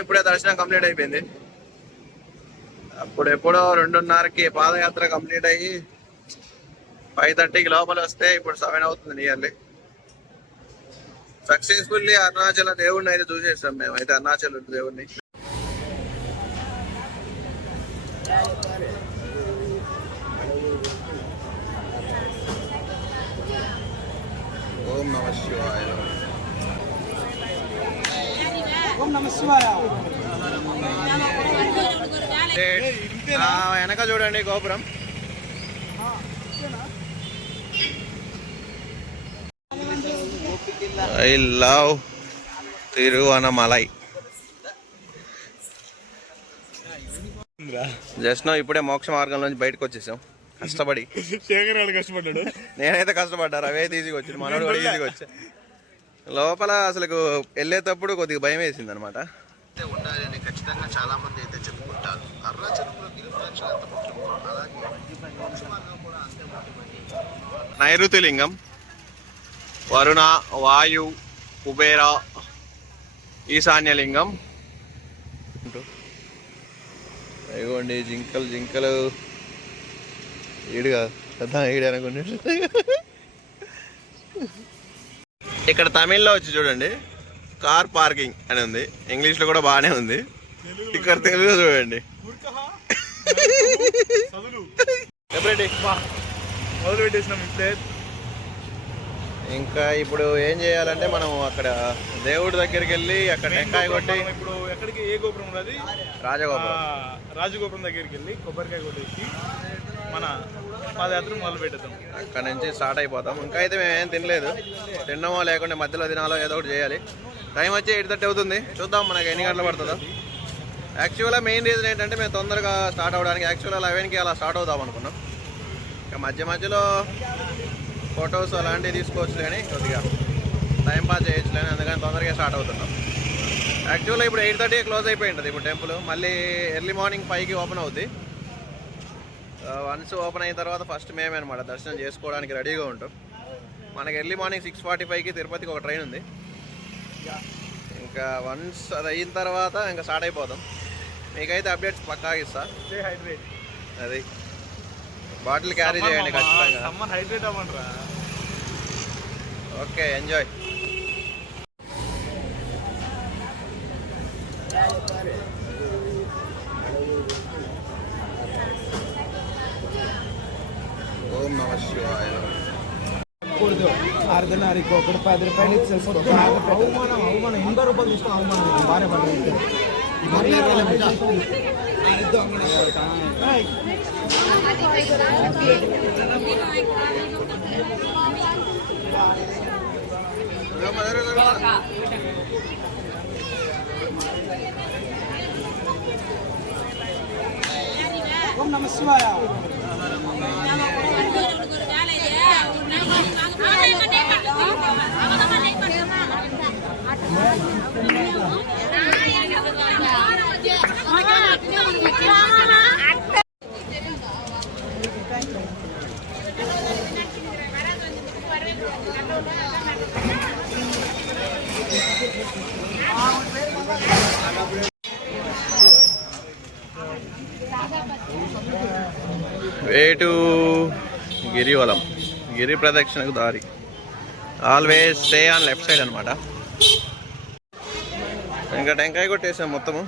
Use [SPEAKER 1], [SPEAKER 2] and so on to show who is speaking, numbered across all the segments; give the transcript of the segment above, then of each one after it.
[SPEAKER 1] ఇప్పుడే దర్శనం కంప్లీట్ అయిపోయింది. అప్పుడు ఎప్పుడో రెండున్నరకి పాదయాత్ర కంప్లీట్ అయ్యి ఫైవ్ థర్టీకి లోపల వస్తే ఇప్పుడు సెవెన్ అవుతుంది నియర్లీ సక్సెస్ఫుల్లీ అరుణాచల దేవుడిని అయితే చూసేసాం మేము. అయితే అరుణాచల దేవుడిని ఓం నమ శివాయ
[SPEAKER 2] ఓం నమ శివాయ
[SPEAKER 1] ఆ, వెనక చూడండి గోపురం. I love Tiruvannamalai. జస్ట్ ఇప్పుడే మోక్ష మార్గంలోంచి బయటకు వచ్చేసాం. కష్టపడి.
[SPEAKER 3] శేఖర్ కష్టపడ్డాడు.
[SPEAKER 1] నేనైతే కష్టపడ్డా అవే ఈజీగా వచ్చింది మనోడు కూడా ఈజీగా వచ్చా లోపల అసలు వెళ్ళేటప్పుడు కొద్దిగా భయం వేసింది అనమాట ఉండాలని ఖచ్చితంగా చాలా మంది అయితే చెప్పుకుంటారు. అరుణాచలంలో గిరి ప్రదక్షిణ ఎంత ముఖ్యమో అలాగే మోక్ష మార్గం కూడా అంతే ముఖ్యమని నైరుతి లింగం వరుణ వాయు కుబేర ఈశాన్య లింగం ఇదిగోండి జింకలు జింకలు. ఈడుగా పెద్ద ఈడు అనుకున్నాడు. ఇక్కడ తమిళ్ళో వచ్చి చూడండి. కార్ పార్కింగ్ అని ఉంది. ఇంగ్లీష్లో కూడా బాగానే ఉంది. ఇక్కడ తెలుగులో చూడండి. ఇంకా ఇప్పుడు ఏం చేయాలంటే మనం అక్కడ దేవుడి దగ్గరికి వెళ్ళి అక్కడ టెంకాయ కొట్టి
[SPEAKER 3] ఇప్పుడు ఎక్కడికి? ఏ గోపురం ఉన్నది
[SPEAKER 1] రాజగోపురం.
[SPEAKER 3] రాజగోపురం దగ్గరికి వెళ్ళి కొబ్బరికాయ కొట్టేసి మన పాదయాత్ర మొదలు పెట్టేద్దాం
[SPEAKER 1] అక్కడ నుంచి స్టార్ట్ అయిపోతాం. ఇంకా అయితే మేము ఏం తినలేదు. తినమో లేకుంటే మధ్యలో తినాలో ఏదో ఒకటి చేయాలి. టైం వచ్చి ఎయిట్ థర్టీ అవుతుంది. చూద్దాం మనకి ఎన్ని గంటలు పడుతుందో. యాక్చువల్గా మెయిన్ రీజన్ ఏంటంటే మేము తొందరగా స్టార్ట్ అవ్వడానికి యాక్చువల్గా లెవెన్కి అలా స్టార్ట్ అవుదాం అనుకున్నాం. ఇంకా మధ్య మధ్యలో ఫొటోస్ అలాంటివి తీసుకోవచ్చు కానీ కొద్దిగా టైం పాస్ చేయొచ్చు కానీ అందుకని తొందరగా స్టార్ట్ అవుతున్నాం. యాక్చువల్గా ఇప్పుడు ఎయిట్ థర్టీ క్లోజ్ అయిపోయి ఉంటుంది. ఇప్పుడు టెంపుల్ మళ్ళీ ఎర్లీ మార్నింగ్ ఫైవ్కి ఓపెన్ అవుద్ది. వన్స్ ఓపెన్ అయిన తర్వాత ఫస్ట్ మేమే అనమాట దర్శనం చేసుకోవడానికి రెడీగా ఉంటాం. మనకి ఎర్లీ మార్నింగ్ సిక్స్ ఫార్టీ ఫైవ్కి తిరుపతికి ఒక ట్రైన్ ఉంది. ఇంకా వన్స్ అది అయిన తర్వాత ఇంకా స్టార్ట్ అయిపోతాం. మీకైతే అప్డేట్స్ పక్కాగా ఇస్తా. అది. బాటిల్ క్యారీ చేయండి ఖచ్చితంగా. ఓకే ఎంజాయ్ ఓం నమ శివాయ
[SPEAKER 2] కూడదు అర్ధనారికి ఒకటి పది రూపాయలు ఇచ్చేసుకో. అవమానం అవమానం. ఎనభై రూపాయలు తీసుకుని అవమానం బాగానే పడలేదు ఓం నమ శివాయ.
[SPEAKER 1] గిరివలం. గిరి ప్రదక్షిణకు దారి. Always stay on left side అనమాట ఇంకా టెంకాయ కొట్టేసాం మొత్తము.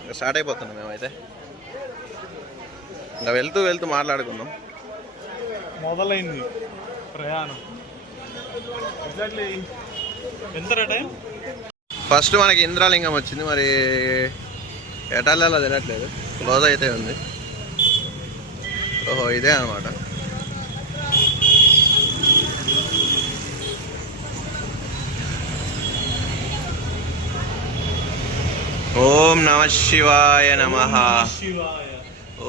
[SPEAKER 1] ఇంకా స్టార్ట్ అయిపోతున్నాం మేమైతే. ఇంకా వెళ్తూ వెళ్తూ మాట్లాడుకుందాం.
[SPEAKER 3] మొదలైంది ప్రయాణం. ఎగ్జాక్ట్లీ ఎంత టైం?
[SPEAKER 1] ఫస్ట్ మనకి ఇంద్రాలింగం వచ్చింది. మరి ఎటాలలో తినట్లేదు. క్లోజ్ అయితే ఉంది. ఓహో ఇదే అనమాట ఓం నమ శివాయ నమ.
[SPEAKER 3] శివాయ.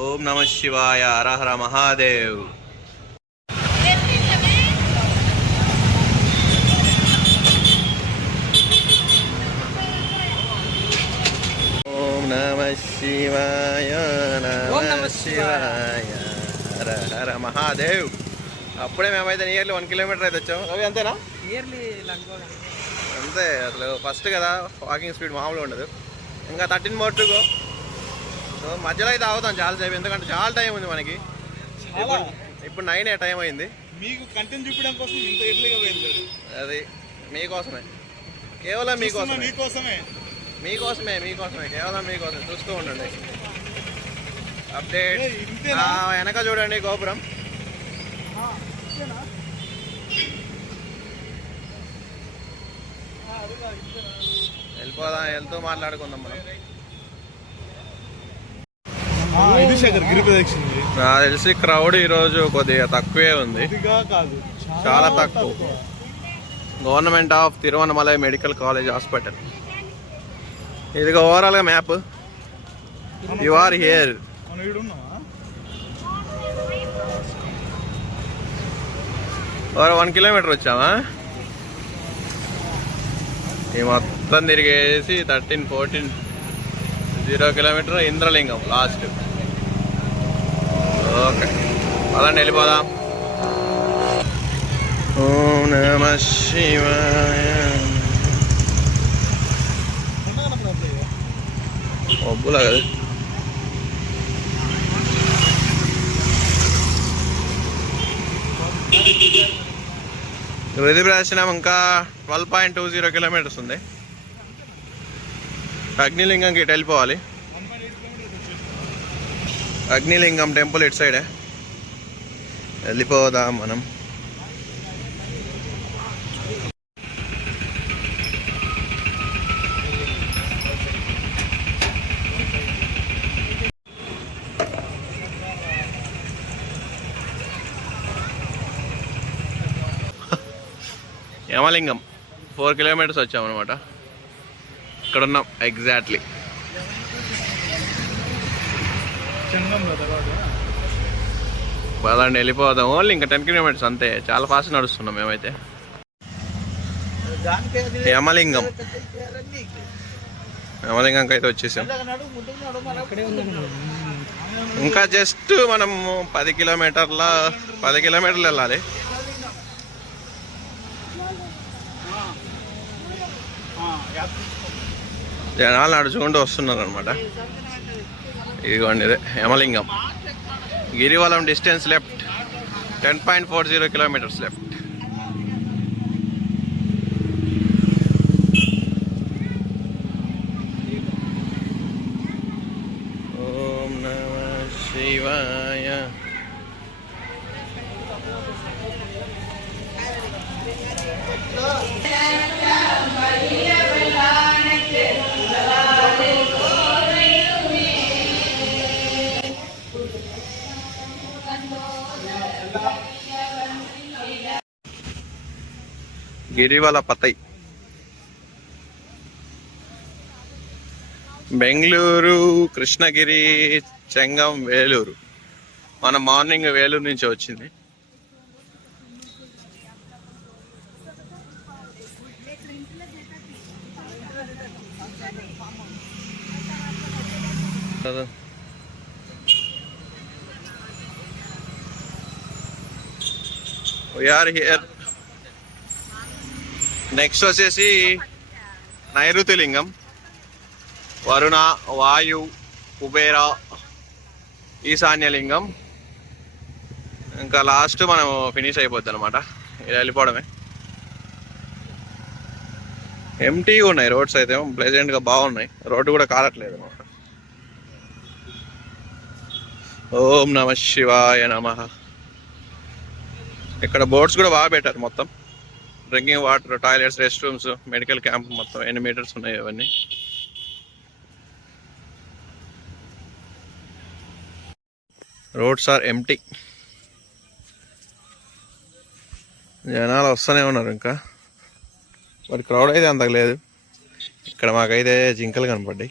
[SPEAKER 1] ఓం నమ శివాయ. హర హర మహాదేవ్. ఓం నమ శివాయ.
[SPEAKER 2] ఓం
[SPEAKER 1] నమ శివాయ. హర హర మహాదేవ్. అప్పుడే మేమైతే నియర్లీ వన్ కిలోమీటర్ అయితే వచ్చాము అవి అంతేనా?
[SPEAKER 2] నియర్లీ
[SPEAKER 1] అంతే అసలు ఫస్ట్ కదా. వాకింగ్ స్పీడ్ మామూలుగా ఉండదు. ఇంకా thirteen more to go so మధ్యలో అయితే ఆగుతాం చాలాసేపు ఎందుకంటే చాలా టైం ఉంది మనకి. ఇప్పుడు నైన్ ఏ టైం అయింది.
[SPEAKER 3] మీకు కంటెంట్ చూపించడం కోసం ఇంత ఎర్లీగా బయలుదేరు
[SPEAKER 1] అది మీకోసమే. కేవలం మీకోసమే.
[SPEAKER 3] మీకోసమే.
[SPEAKER 1] మీకోసమే మీకోసమే కేవలం మీకోసమే. చూస్తూ ఉండండి. అప్డేట్ వెనక చూడండి గోపురం. వెళ్తూ మాట్లాడుకుందాం మనం. నాకు తెలిసి క్రౌడ్ ఈరోజు కొద్దిగా తక్కువే ఉంది.
[SPEAKER 3] ఇదిగా
[SPEAKER 1] చాలా తక్కువ. Government of Tiruvannamalai medical college hospital ఇది ఓవరాల్గా map you are here one kilometer వచ్చామా? ఈ మొత్తం తిరిగేసి thirteen fourteen zero kilometer Indralingam last okay పదండి వెళ్ళిపోదాం ఓం నమ శివాయ ఒబ్బులా కదా రుది ప్రదర్శనం ఇంకా twelve point two zero kilometers ఉంది. అగ్నిలింగంకి ఇటు వెళ్ళిపోవాలి. అగ్నిలింగం టెంపుల్ ఇటు సైడే. వెళ్ళిపోదాం మనం. యమలింగం. ఫోర్ కిలోమీటర్స్ వచ్చామన్నమాట. ఇక్కడ ఉన్నాం ఎగ్జాక్ట్లీ. పదండి వెళ్ళిపోదాం ఓన్లీ ఇంకా టెన్ కిలోమీటర్స్ అంతే. చాలా ఫాస్ట్ నడుస్తున్నాం మేమైతే. యమలింగం. యమలింగంకి అయితే వచ్చేసాం. ఇంకా జస్ట్ మనం పది కిలోమీటర్ల పది కిలోమీటర్లు వెళ్ళాలి. జనాలు నడుచుకుంటూ వస్తున్నారు అనమాట ఇదిగోండి ఇదే Yamalingam. Girivalam distance left. Ten point four zero kilometers left. గిరివల పతై బెంగళూరు కృష్ణగిరి చెంగం వేలూరు మన మార్నింగ్ వేలూరు నుంచి వచ్చింది చదువు. We are here. నెక్స్ట్ వచ్చేసి నైరుతి లింగం వరుణ వాయు కుబేర ఈశాన్యలింగం. ఇంకా లాస్ట్ మనం ఫినిష్ అయిపోద్ది అనమాట ఇలా వెళ్ళిపోవడమే. ఎంటీగా ఉన్నాయి రోడ్స్ అయితే. ప్లెజెంట్గా బాగున్నాయి. రోడ్డు కూడా కాలట్లేదు అనమాట ఓం నమ శివాయ నమ. ఇక్కడ బోర్డ్స్ కూడా బాగా పెట్టారు మొత్తం. Drinking water toilets rest rooms medical camp మొత్తం ఎన్ని మీటర్స్ ఉన్నాయి అవన్నీ? రోడ్స్ ఆర్ ఎంటీ జనాలు వస్తూనే ఉన్నారు ఇంకా. మరి క్రౌడ్ అయితే అంతకు లేదు. ఇక్కడ మాకైతే జింకలు కనపడ్డాయి.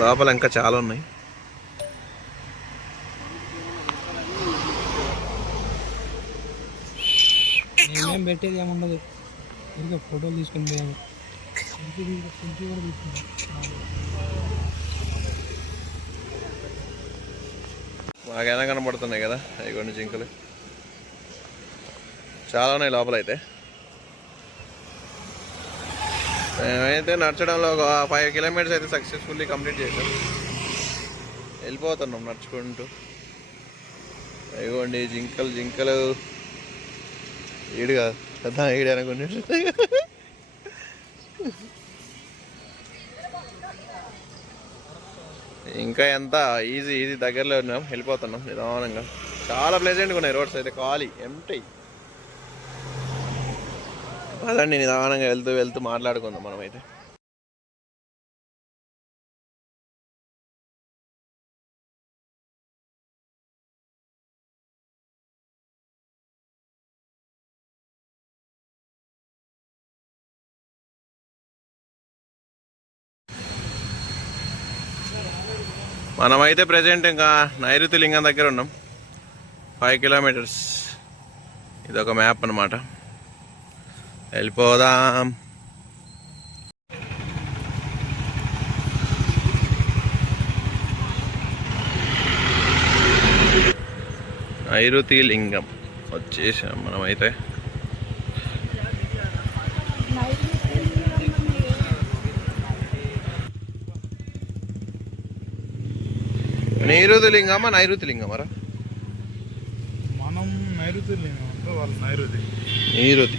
[SPEAKER 1] లోపల ఇంకా చాలా ఉన్నాయి.
[SPEAKER 2] ఏం పెట్టేది ఏముండదు ఇంకా ఫోటోలు తీసుకుని పోయాము
[SPEAKER 1] మాకైనా కనపడుతున్నాయి కదా? అవి కొన్ని జింకలు. చాలా ఉన్నాయి లోపలైతే మేమైతే నడచడంలో ఒక ఫైవ్ కిలోమీటర్స్ అయితే సక్సెస్ఫుల్లీ కంప్లీట్ చేసాం వెళ్ళిపోతున్నాం నడుచుకుంటూ. ఇదిగోండి జింకలు జింకలు. ఈడు కాదు పెద్ద ఈడు అనుకుని ఇంకా ఎంత ఈజీ ఈజీ దగ్గరలో ఉన్నాం. వెళ్ళిపోతున్నాం నిదానంగా. చాలా ప్లెజెంట్గా ఉన్నాయి రోడ్స్ అయితే ఖాళీ ఎంటీ పదండి నిదానంగా వెళ్తూ వెళ్తూ మాట్లాడుకుందాం మనమైతే. మనమైతే ప్రజెంట్ ఇంకా నైరుతి లింగం దగ్గర ఉన్నాం. ఫైవ్ కిలోమీటర్స్ ఇదొక మ్యాప్ అన్నమాట. వెళ్ళిపోదాం నైరుతి లింగం వచ్చేసాం మనమైతే. నైరుతి లింగమా నైరుతి లింగమరా
[SPEAKER 3] మనం నైరుతి లేము వాళ్ళు నైరుతి.
[SPEAKER 1] నీరుది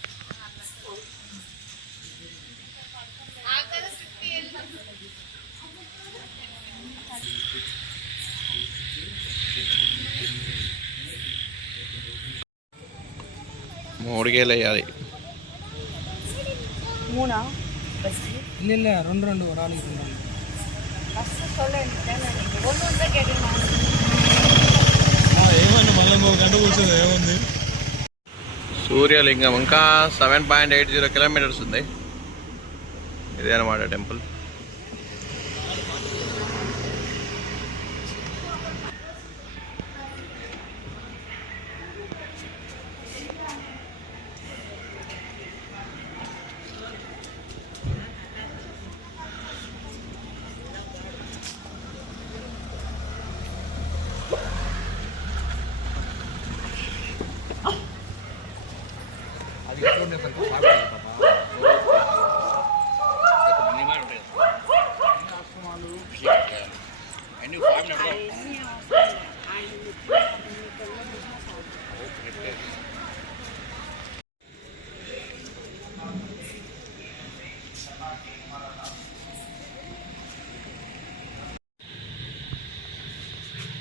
[SPEAKER 1] కూరగాయలు వేయాలి
[SPEAKER 3] రెండు రెండు
[SPEAKER 1] సూర్యలింగం ఇంకా seven point eight zero kilometers ఉంది. ఇదే అనమాట టెంపుల్.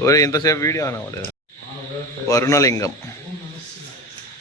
[SPEAKER 1] ఒరే ఇంతసేపు వీడియో ఆన్ అవ్వలేదు వరుణలింగం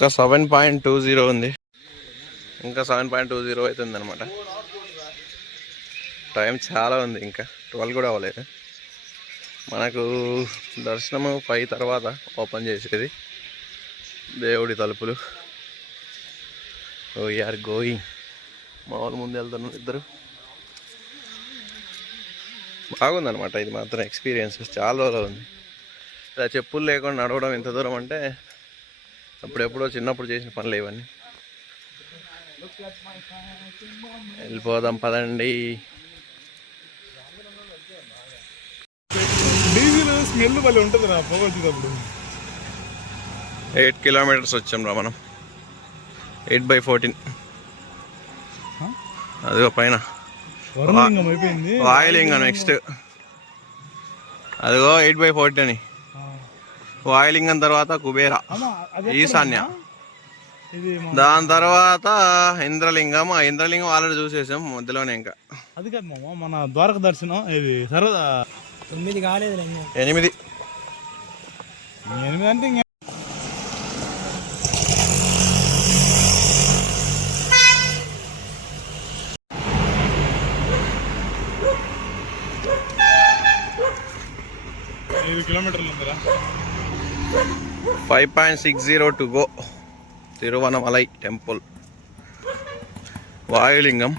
[SPEAKER 1] ఇంకా సెవెన్ పాయింట్ టూ జీరో ఉంది. ఇంకా సెవెన్ పాయింట్ టూ జీరో అవుతుంది అనమాట టైం చాలా ఉంది ఇంకా. ట్వెల్వ్ కూడా అవ్వలేదు. మనకు దర్శనము ఫైవ్ తర్వాత ఓపెన్ చేసేది. దేవుడి తలుపులు. ఓ ఆర్ గోయింగ్ మా ముందు వెళ్తున్నారు ఇద్దరు. బాగుందనమాట ఇది మాత్రం ఎక్స్పీరియన్స్ చాలా రోజులు ఉంది ఇలా చెప్పులు లేకుండా నడవడం ఎంత దూరం అంటే అప్పుడెప్పుడో చిన్నప్పుడు చేసిన పనులు ఇవన్నీ. వెళ్ళిపోదాం పదండి.
[SPEAKER 3] డీజిల్ స్మెల్ భలే ఉంటుంది నా పొగ వచ్చేటప్పుడు
[SPEAKER 1] ఎయిట్ కిలోమీటర్స్ వచ్చాం రా మనం. Eight by fourteen. అదిగో పైన. వాయులింగం నెక్స్ట్. అదిగో ఎయిట్ బై ఫోర్టీన్ అని. వాయులింగం తర్వాత కుబేర ఈశాన్య. దాని తర్వాత ఇంద్రలింగం ఆ ఇంద్రలింగం ఆల్రెడీ చూసేసాం మధ్యలోనే ఇంకా.
[SPEAKER 3] అది కాదు మామ మన ద్వారక దర్శనం ఇది సరదా.
[SPEAKER 2] తొమ్మిది కాలేదు
[SPEAKER 1] ఎనిమిది.
[SPEAKER 3] ఎనిమిది అంటే ఇంకా ఐదు కిలోమీటర్లు ఉందిరా.
[SPEAKER 1] Five point six zero to go Tiruvannamalai temple Vayulingam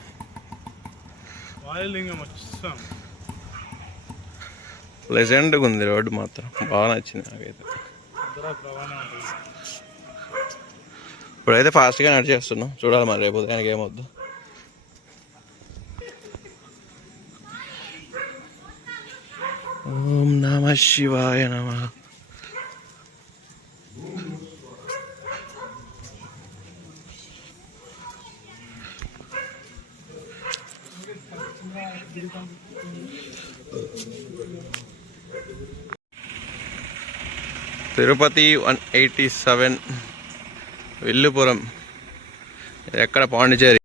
[SPEAKER 3] Vayulingam వచ్చాం
[SPEAKER 1] ప్లెజెంట్గా ఉంది రోడ్డు మాత్రం. బాగా నచ్చింది నాకైతే. ఇప్పుడైతే ఫాస్ట్గా నడిచేస్తున్నాం. చూడాలి మరి రేపు ఉదయానికి ఏమొద్దు ఓం నమ శివాయ నమ. Tirupati one eighty seven Villupuram ఎక్కడ Pondicherry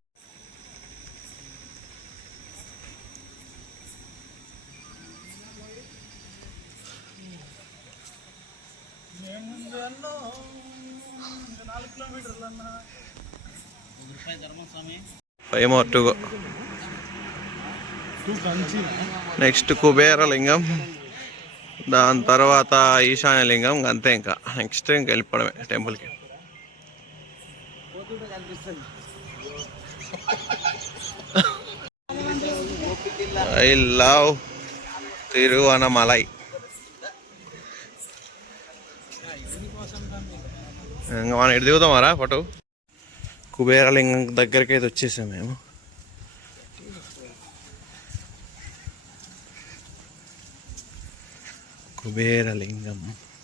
[SPEAKER 1] five more two next Kuberalingam. దాని తర్వాత ఈశాన్యలింగం అంతే ఇంకా. నెక్స్ట్ ఇంక వెళ్ళిపోవడమే టెంపుల్కి. ఐ లవ్ తిరువనమలై ఇంకా మనం ఇటు దిగుతామారా ఫోటో కుబేరలింగం దగ్గరికి అయితే వచ్చేసాం మేము. కుబేరలింగం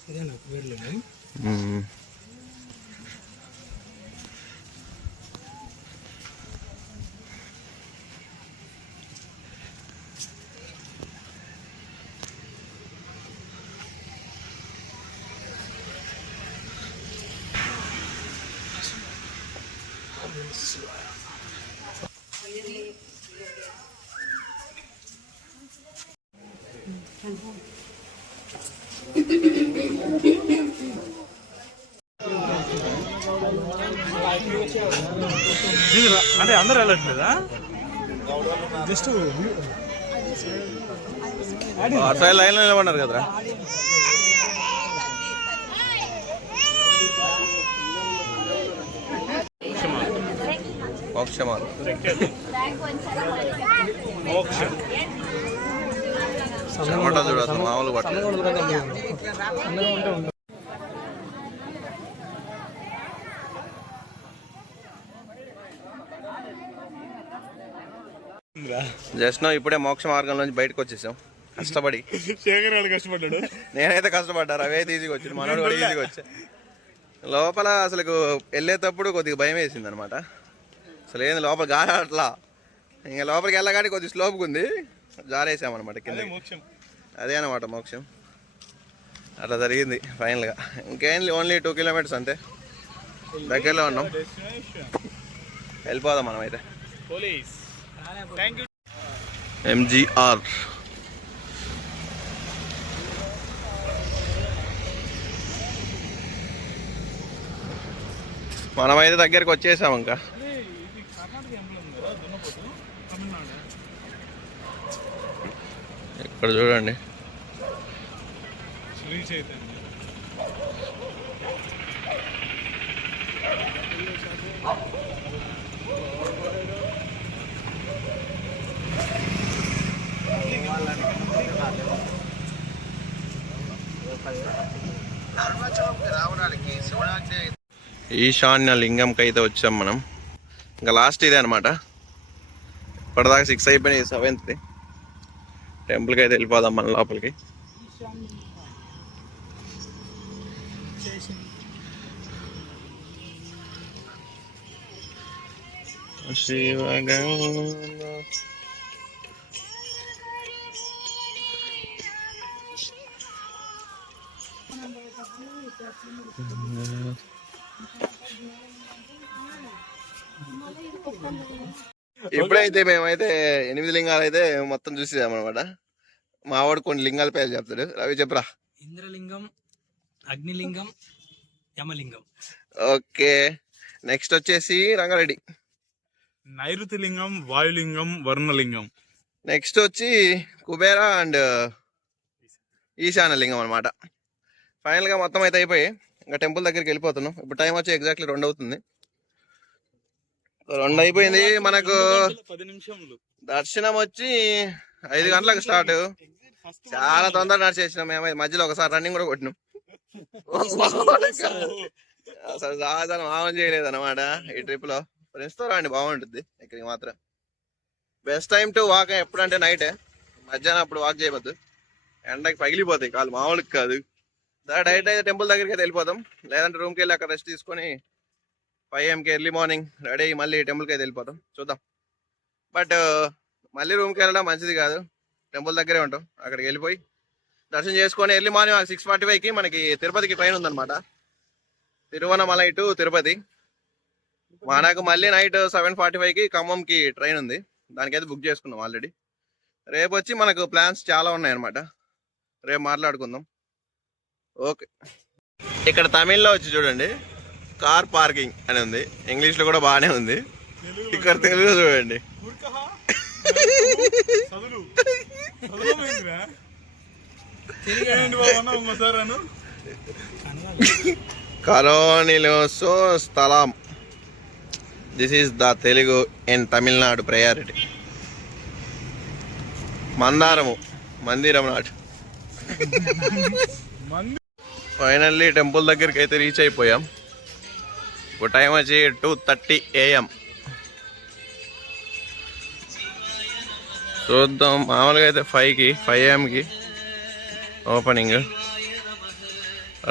[SPEAKER 2] ఇదేనా కుబేరులింగం?
[SPEAKER 1] మ్మ్.
[SPEAKER 3] ఇది రా- అంటే అందరు వెళ్ళట్లేదా
[SPEAKER 2] జస్ట్
[SPEAKER 1] ఆ సైడ్ లైన్లో నిలబడినారు కదరా? మోక్షమాలు.
[SPEAKER 3] మోక్షం.
[SPEAKER 1] మామూలు జస్ట్ ఇప్పుడే మోక్ష మార్గం నుంచి బయటకు వచ్చేసాం కష్టపడి.
[SPEAKER 3] శేఖర్ గారు కష్టపడ్డాడు.
[SPEAKER 1] నేనైతే కష్టపడ్డా రవే ఈజీగా వచ్చాడు మనోడు కూడా ఈజీగా వచ్చా లోపల అసలు వెళ్ళేటప్పుడు కొద్దిగా భయం వేసింది అనమాట అసలు ఏంది లోపల గాలి అట్లా? ఇంకా లోపలికి వెళ్ళగానే కొద్దిగా స్లోప్గా ఉంది. జారేసామన్నమాట కింద
[SPEAKER 3] అదే మోక్షం.
[SPEAKER 1] అదే అనమాట మోక్షం. అట్లా జరిగింది ఫైనల్గా. ఇంకేం ఓన్లీ టూ కిలోమీటర్స్ అంతే. దగ్గరలో ఉన్నాం. వెళ్ళిపోదాం మనం అయితే ఎంజీఆర్ మనమైతే దగ్గరికి వచ్చేసాం ఇంకా
[SPEAKER 3] ఇది కర్ణాటక ఎంపీ ఉంది కదా దున్నపోతు తమిళనాడు
[SPEAKER 1] ఇక్కడ చూడండి.
[SPEAKER 3] శ్రీ చైతన్య
[SPEAKER 1] ఈశాన్య లింగంకి అయితే వచ్చాం మనం. ఇంకా లాస్ట్ ఇదే అనమాట ఇప్పటిదాకా సిక్స్ అయిపోయినాయి సెవెంత్ది టెంపుల్కి అయితే వెళ్ళిపోదాం మన లోపలికి. శివగంగా ఇప్పుడైతే మేమైతే ఎనిమిది లింగాలు అయితే మొత్తం చూసేదాం అనమాట మా వాడు కొన్ని లింగాల పేరు చెప్తాడు. రవి చెప్పరా.
[SPEAKER 4] ఇంద్రలింగం అగ్నిలింగం యమలింగం.
[SPEAKER 1] ఓకే. నెక్స్ట్ వచ్చేసి రంగారెడ్డి.
[SPEAKER 3] నైరుతి లింగం వాయులింగం వర్ణలింగం.
[SPEAKER 1] నెక్స్ట్ వచ్చి కుబేర అండ్ ఈశాన్య లింగం అనమాట ఫైనల్గా మొత్తం అయితే అయిపోయి ఇంకా టెంపుల్ దగ్గరికి వెళ్ళిపోతున్నాం. ఇప్పుడు టైం వచ్చి ఎగ్జాక్ట్లీ రెండు అవుతుంది. రెండు అయిపోయింది మనకు దర్శనం వచ్చి ఐదు గంటలకు స్టార్ట్. చాలా తొందరగా నడిచేసినాం మేము. మధ్యలో ఒకసారి రన్నింగ్ కూడా కొట్టినాం. అసలు సాధన మామూలు చేయలేదు అనమాట ఈ ట్రిప్లో. ఫ్రెండ్స్తో రండి బాగుంటుంది. ఇక్కడికి మాత్రం. బెస్ట్ టైం టు వాక్ ఎప్పుడంటే నైటే మధ్యాహ్నం అప్పుడు వాక్ చేయవద్దు. ఎండకి పగిలిపోతాయి కాలు మామూలుగా కాదు. డైరెక్ట్ అయితే టెంపుల్ దగ్గరికి అయితే వెళ్ళిపోతాం. లేదంటే రూమ్కి వెళ్ళి అక్కడ రెస్ట్ తీసుకొని ఫైవ్ ఎంకి ఎర్లీ మార్నింగ్ రెడీ అయ్యి మళ్ళీ టెంపుల్కి అయితే వెళ్ళిపోతాం. చూద్దాం. బట్ మళ్ళీ రూమ్కి వెళ్ళడం మంచిది కాదు. టెంపుల్ దగ్గరే ఉంటాం. అక్కడికి వెళ్ళిపోయి దర్శనం చేసుకొని ఎర్లీ మార్నింగ్ సిక్స్ ఫార్టీ ఫైవ్కి మనకి తిరుపతికి ట్రైన్ ఉందన్నమాట. తిరువనమలై టు తిరుపతి. మనకు మళ్ళీ నైట్ సెవెన్ ఫార్టీ ఫైవ్కి ఖమ్మంకి ట్రైన్ ఉంది. దానికైతే బుక్ చేసుకున్నాం ఆల్రెడీ రేపు వచ్చి మనకు ప్లాన్స్ చాలా ఉన్నాయి అనమాట రేపు మాట్లాడుకుందాం. ఓకే ఇక్కడ తమిళ్ళో వచ్చి చూడండి. కార్ పార్కింగ్ అని ఉంది. ఇంగ్లీష్లో కూడా బాగానే ఉంది. ఇక్కడ తెలుగులో చూడండి.
[SPEAKER 3] చదువు
[SPEAKER 1] కలోనిలోసో స్థలం. This is the Telugu in Tamil Nadu priority మందారము మందిరం నాటు ఫైనల్లీ టెంపుల్ దగ్గరికి అయితే రీచ్ అయిపోయాం. ఇప్పుడు టైం వచ్చి టూ థర్టీ ఏఎం చూద్దాం. మామూలుగా అయితే ఫైవ్కి ఫైవ్ ఏఎంకి ఓపెనింగ్.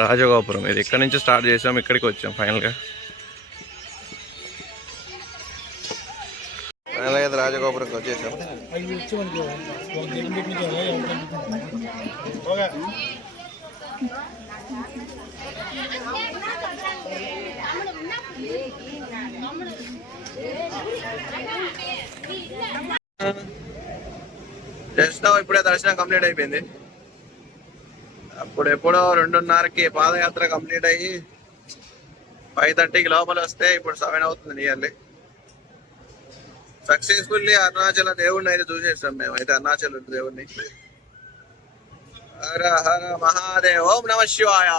[SPEAKER 1] రాజగోపురం. ఇది ఇక్కడ నుంచి స్టార్ట్ చేసాం ఇక్కడికి వచ్చాం ఫైనల్గా. ఫైనల్గా అయితే రాజగోపురంకి వచ్చేసాం. ఇప్పుడే దర్శనం కంప్లీట్ అయిపోయింది. అప్పుడు ఎప్పుడో రెండున్నరకి పాదయాత్ర కంప్లీట్ అయ్యి ఫైవ్ థర్టీకి లోపల వస్తే ఇప్పుడు సెవెన్ అవుతుంది నియర్లీ. సక్సెస్ఫుల్లీ అరుణాచల దేవుడిని అయితే చూసేసాం మేము. అయితే అరుణాచల దేవుడిని హర హర మహాదేవ్. ఓం నమ శివాయ.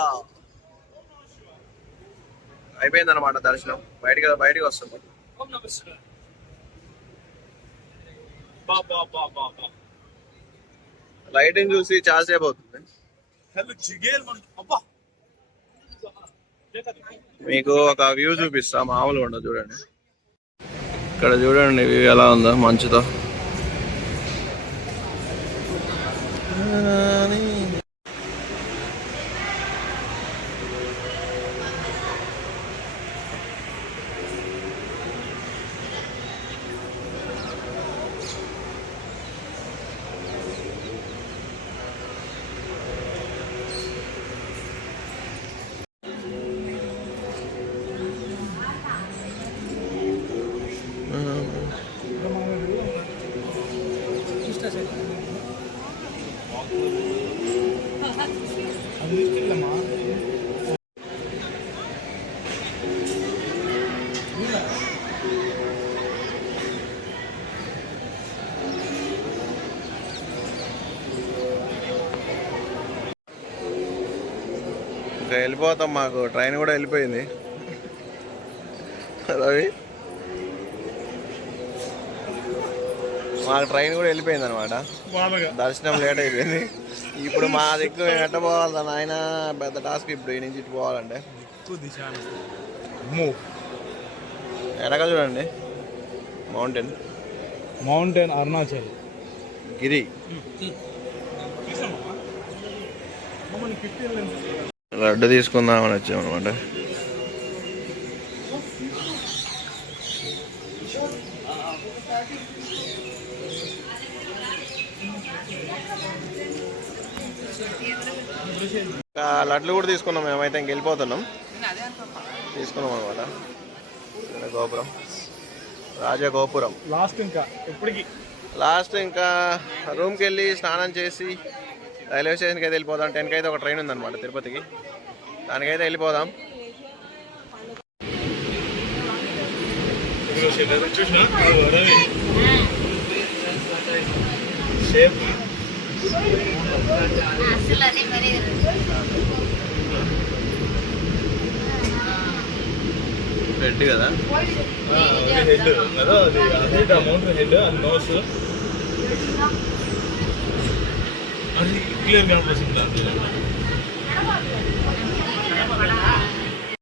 [SPEAKER 1] అయిపోయిందన్నమాట దర్శనం. బయటికి బయటికి వస్తుంది లైటింగ్ చూసి అవుతుంది.
[SPEAKER 3] జిగేల్ మన అబ్బా!
[SPEAKER 1] మీకు ఒక వ్యూ చూపిస్తా మామూలుగా ఉండదు చూడండి. ఇక్కడ చూడండి వ్యూ ఎలా ఉందో మంచుతో. ఇంకా వెళ్ళిపోతాం మాకు. ట్రైన్ కూడా వెళ్ళిపోయింది. రవి? మాకు ట్రైన్ కూడా వెళ్ళిపోయింది అనమాట దర్శనం లేట్ అయిపోయింది. ఇప్పుడు మా దిక్కు మేము ఎట్ట పోవాలి నాయన? పెద్ద టాస్క్ ఇప్పుడు ఈ నుంచి ఇటు పోవాలంటే. ఎనక చూడండి. Mountain
[SPEAKER 3] mountain Arunachal
[SPEAKER 1] Giri. Laddu తీసుకుందామని వచ్చాం అనమాట ఇంకా లడ్లు కూడా తీసుకున్నాం మేమైతే ఇంక వెళ్ళిపోతున్నాం. తీసుకున్నాం అనమాట గోపురం. రాజగోపురం.
[SPEAKER 3] లాస్ట్ ఇంకా ఎప్పటికి?
[SPEAKER 1] లాస్ట్ ఇంకా రూమ్కి వెళ్ళి స్నానం చేసి రైల్వే స్టేషన్కి అయితే వెళ్ళిపోదాం. టెన్కి అయితే ఒక ట్రైన్ ఉందన్నమాట తిరుపతికి. దానికైతే వెళ్ళిపోదాం. రెడ్ కదా?
[SPEAKER 3] హెడ్ కదా? అది హెడ్ అమౌంట్ హెడ్ నోస్ அது கிலோமீட்டர் பசங்க